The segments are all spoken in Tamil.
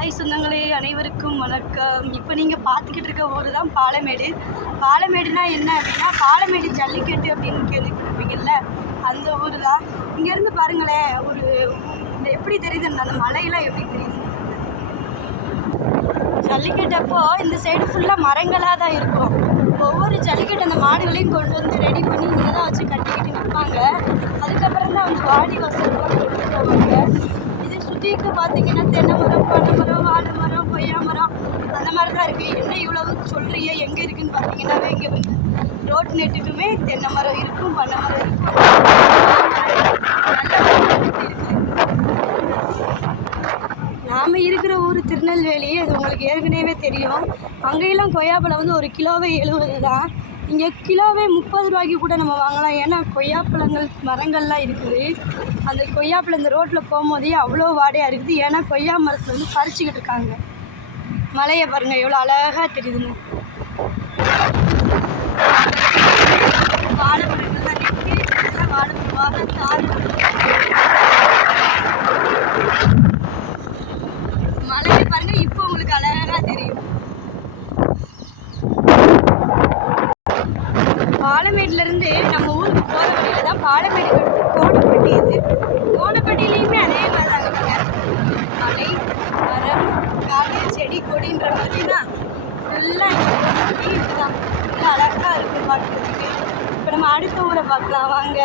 ஹாய் சொந்தங்களே அனைவருக்கும் வணக்கம். இப்போ நீங்கள் பார்த்துக்கிட்டு இருக்க ஊர் தான் பாலமேடு. பாலமேடுனா என்ன அப்படின்னா பாலமேடு ஜல்லிக்கட்டு அப்படின்னு கேள்விப்பட்டிருப்பீங்கல்ல அந்த ஊர் தான் இங்கேருந்து பாருங்களேன் ஒரு இந்த எப்படி தெரியுது அந்த மலையெல்லாம் எப்படி தெரியுது? ஜல்லிக்கட்டப்போ இந்த சைடு ஃபுல்லாக மரங்களாக தான் இருக்கும். ஒவ்வொரு ஜல்லிக்கட்டு அந்த மாடுகளையும் கொண்டு வந்து ரெடி பண்ணி இங்கே தான் வச்சு கட்டிக்கிட்டு நிற்பாங்க அதுக்கப்புறம் தான் வந்து வாடி வாசல்லாம் கொண்டு போவாங்க. இது பார்த்தீங்கன்னா தென்னை மரம் பனை மரம் வாழை மரம் கொய்யா மரம் அந்த மாதிரி தான் இருக்குது என்ன இவ்வளவு சொல்கிறீங்க எங்கே இருக்குன்னு பார்த்தீங்கன்னா இங்கே வந்து ரோட் நெட்டுக்குமே தென்னை மரம் இருக்கும் பனை மரம் இருக்கும். நாம் இருக்கிற ஊர் திருநெல்வேலி அது உங்களுக்கு ஏற்கனவே தெரியும். அங்கேயெல்லாம் கொய்யாப்பழம் வந்து ஒரு கிலோவே எழுபது தான் இங்கே கிலோவே முப்பது ரூபாய்க்கு கூட நம்ம வாங்கலாம். ஏன்னா கொய்யாப்பழங்கள் மரங்கள்லாம் இருக்குது. அந்த கொய்யாப்பழம் இந்த ரோட்டில் போகும்போதே அவ்வளோ வாடையாக இருக்குது. ஏன்னா கொய்யா மரத்தில் வந்து பறிச்சுக்கிட்டு இருக்காங்க. மலையை பாருங்கள் எவ்வளோ அழகாக தெரியுதுங்க. வாழைப்பழங்கள்லாம் இருக்குது மலையை பாருங்க இப்போ உங்களுக்கு அழகாக தெரியும் பாலமேட்ல இருந்து நம்ம ஊருக்கு போற வழியில தான் பாலமேடு கோணப்பட்டி இது கோணப்பட்டியிலையுமே அதே மாதிரி தாங்க பாருங்க. மலை மரம் காடு செடி கொடின்ற மாதிரி தான் ஃபுல்லாக இங்கே இதுதான். நல்லா அழகா இருக்கு பார்க்கறதுக்கு. இப்போ நம்ம அடுத்த ஊரை பார்க்கலாம். வாங்க.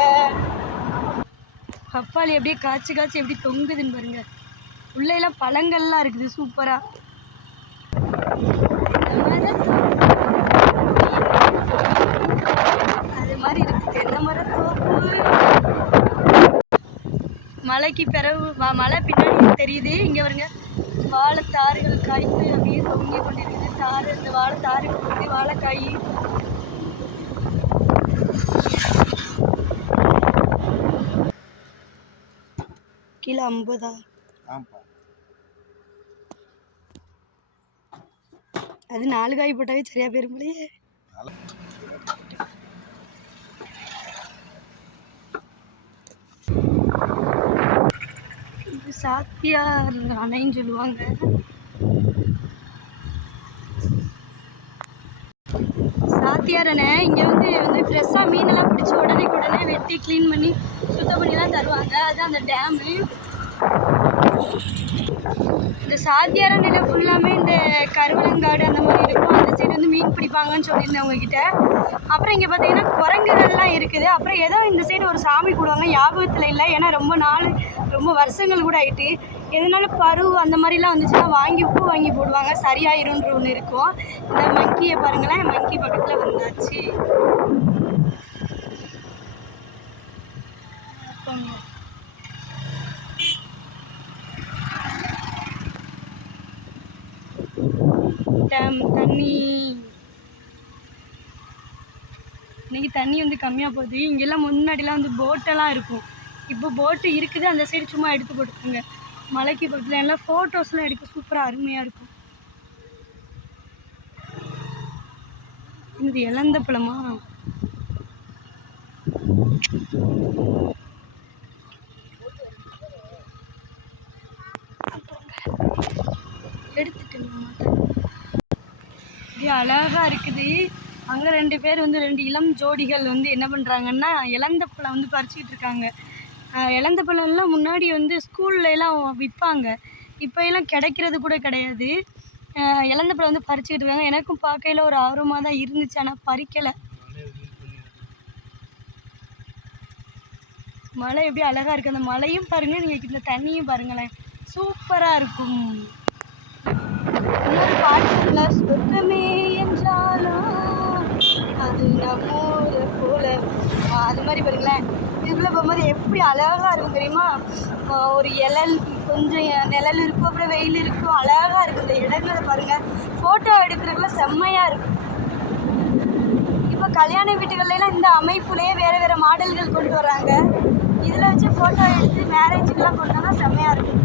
பப்பாளி அப்படியே காய்ச்சி காய்ச்சி எப்படி தொங்குதுன்னு பாருங்க. உள்ள எல்லாம் பழங்கள்லாம் இருக்குது சூப்பரா அது மாதிரி இருக்கு தென்னை மரத்தோப்பு மலைக்கு பிறகு மலை பின்னாடி தெரியுது. இங்க வருங்க வாழைத்தாறுகள் காய்த்து அப்படியே தொங்கி கொண்டிருக்குது. தாறு இந்த வாழைத்தாறு வந்து வாழைக்காய். கிலோ ஐம்பதா? அது நாலு காய் போட்டாவே சரியா போயிரும் போலயே இது சாத்தியார் அணைன்னு சொல்லுவாங்க. சாத்தியார் அணை இங்கே வந்து வந்து ஃப்ரெஷ்ஷாக மீனெல்லாம் பிடிச்சி உடனே உடனே வெட்டி க்ளீன் பண்ணி சுத்தம் பண்ணிலாம் தருவாங்க. அதுதான் அந்த டேமு இந்த சாத்தியார நிலை ஃபுல்லாமே இந்த கருவலங்காடு அந்த மாதிரி இருக்கும். அந்த சைடு வந்து மீன் பிடிப்பாங்கன்னு சொல்லியிருந்தேன் உங்ககிட்ட. அப்புறம் இங்கே பார்த்தீங்கன்னா குரங்குகள்லாம் இருக்குது. அப்புறம் ஏதோ இந்த சைடு ஒரு சாமி கூடுவாங்க. ஞாபகத்தில் இல்லை. ஏன்னா ரொம்ப நாள் ரொம்ப வருஷங்கள் கூட ஆயிட்டு. எதனால பரு அந்த மாதிரிலாம் வந்துச்சுன்னா வாங்கி உப்பு வாங்கி போடுவாங்க. சரியாயிரும்ன்ற ஒன்று இருக்கும். இந்த மங்கியை பாருங்களேன். மங்கி பக்கத்தில் வந்தாச்சு. டேம் தண்ணி. இன்னைக்கு தண்ணி வந்து கம்மியாக போகுது. இங்கெல்லாம் முன்னாடிலாம் வந்து போட்டெல்லாம் இருக்கும். இப்போ போட்டு இருக்குது. அந்த சைடு சும்மா எடுத்து போட்டுக்கோங்க. மலைக்கு பக்கத்தில் எல்லாம் ஃபோட்டோஸ்லாம் எடுக்க சூப்பராக அருமையாக இருக்கும். இது இழந்த பழமா? அழகா இருக்குது. அங்கே ரெண்டு பேர் வந்து ரெண்டு இளம் ஜோடிகள் வந்து என்ன பண்ணுறாங்கன்னா இழந்த பழம் வந்து பறிச்சுக்கிட்டு இருக்காங்க. இழந்த பழம்லாம் முன்னாடி வந்து ஸ்கூல்ல எல்லாம் விற்பாங்க இப்போ எல்லாம் கிடைக்கிறது கூட கிடையாது. இழந்த பழம் வந்து பறிச்சுக்கிட்டு இருக்காங்க. எனக்கும் பார்க்கையில ஒரு ஆர்வமாக தான் இருந்துச்சு ஆனால் பறிக்கலை. மலை எப்படி அழகா இருக்கு. அந்த மலையும் பாருங்க நீங்கள் இந்த தண்ணியும் பாருங்களேன். சூப்பராக இருக்கும். இன்னொரு பாட்டுல சொர்க்கமே அது போல அது மாதிரி பாருங்களேன். இதுக்குள்ள போகும்போது எப்படி அழகா இருக்கும் தெரியுமா? ஒரு இழல் கொஞ்சம் நிழல் இருக்கும் அப்புறம் வெயில் இருக்கும். அழகா இருக்கும் இந்த இடங்களை பாருங்க. ஃபோட்டோ எடுக்கிறதுக்குள்ள செம்மையா இருக்கும். இப்போ கல்யாண வீட்டுகள்லாம் இந்த அமைப்புலேயே வேற வேற மாடல்கள் கொண்டு வராங்க இதில் வச்சு ஃபோட்டோ எடுத்து மேரேஜுக்கெல்லாம் கொண்டு வந்தா செம்மையா இருக்கும்.